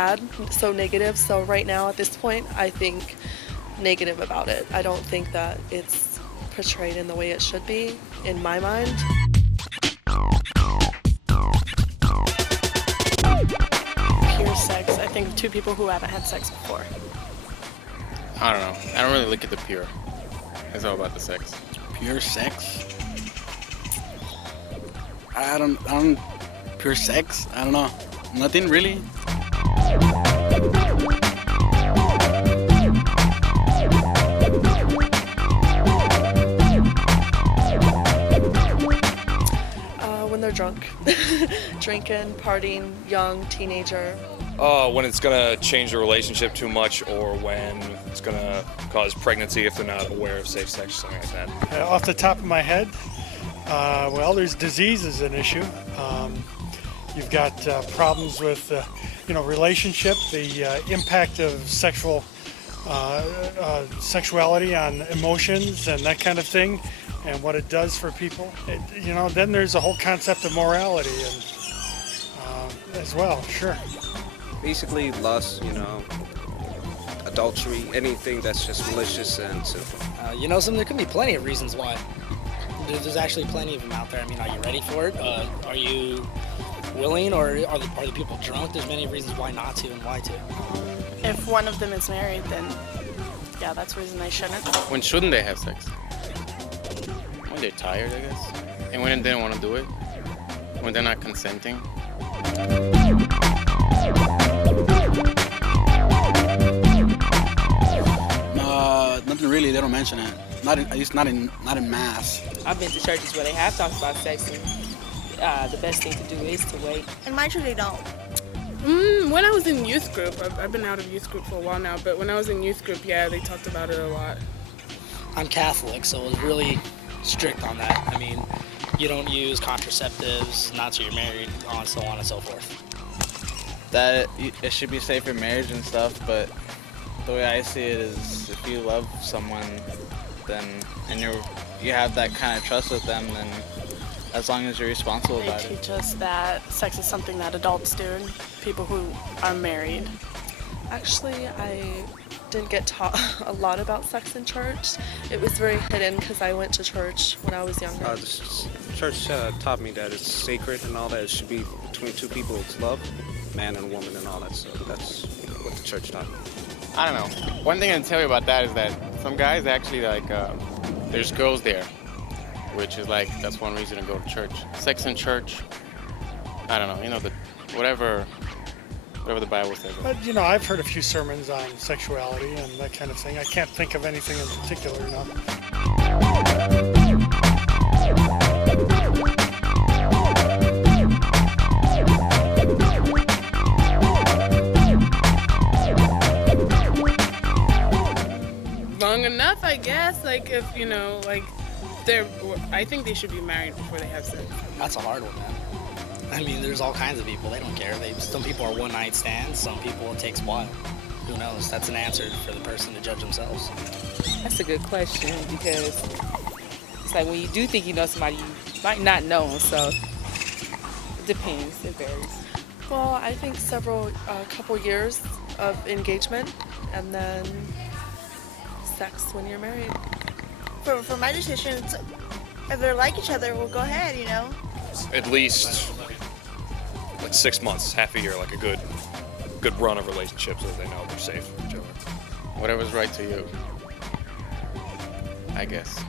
bad, so negative. So right now at this point, I think negative about it. I don't think that it's portrayed in the way it should be in my mind. Pure sex. I think of two people who haven't had sex before. I don't know. I don't really look at the pure. It's all about the sex. Pure sex? Pure sex? I don't know. Nothing really. When they're drunk, drinking, partying, young, teenager. When it's gonna change the relationship too much, or when it's gonna cause pregnancy if they're not aware of safe sex, something like that. Off the top of my head, well, there's disease is an issue. You've got problems with, relationship, the impact of sexuality on emotions and that kind of thing, and what it does for people. Then there's a whole concept of morality and as well. Sure. Basically, lust, adultery, anything that's just malicious and sinful. There can be plenty of reasons why. There's actually plenty of them out there. I mean, are you ready for it? Are you willing, or are the people drunk? There's many reasons why not to and why to. If one of them is married, then yeah, that's a reason they shouldn't. When shouldn't they have sex? When they're tired, I guess. And when they don't want to do it. When they're not consenting. Nothing really. They don't mention it. At least not in mass. I've been to churches where they have talked about sex, and the best thing to do is to wait. In my church, they don't. When I was in youth group, I've been out of youth group for a while now, but when I was in youth group, yeah, they talked about it a lot. I'm Catholic, so it was really strict on that. I mean, you don't use contraceptives, not till you're married, so on and so forth. That it should be safe for marriage and stuff, but the way I see it is if you love someone, then and you have that kind of trust with them, then as long as you're responsible about it. They teach us that sex is something that adults do, and people who are married. Actually, I didn't get taught a lot about sex in church. It was very hidden because I went to church when I was younger. The church taught me that it's sacred and all that. It should be between two people. It's love, man and woman and all that. So that's what the church taught me. I don't know. One thing I can tell you about that is that some guys actually there's girls there, which is that's one reason to go to church. Sex in church, I don't know, whatever the Bible says. But, I've heard a few sermons on sexuality and that kind of thing. I can't think of anything in particular, Long enough, I guess. I think they should be married before they have sex. That's a hard one, man. I mean, there's all kinds of people. They don't care. Some people are one-night stands. Some people, it takes a while. Who knows? That's an answer for the person to judge themselves. That's a good question, because it's like when you do think you know somebody, you might not know them, so it depends. It varies. Well, I think couple years of engagement, and then sex when you're married. For my decision, if they like each other, we'll go ahead, At least 6 months, half a year, like a good run of relationships so they know they're safe for each other. Whatever's right to you, I guess.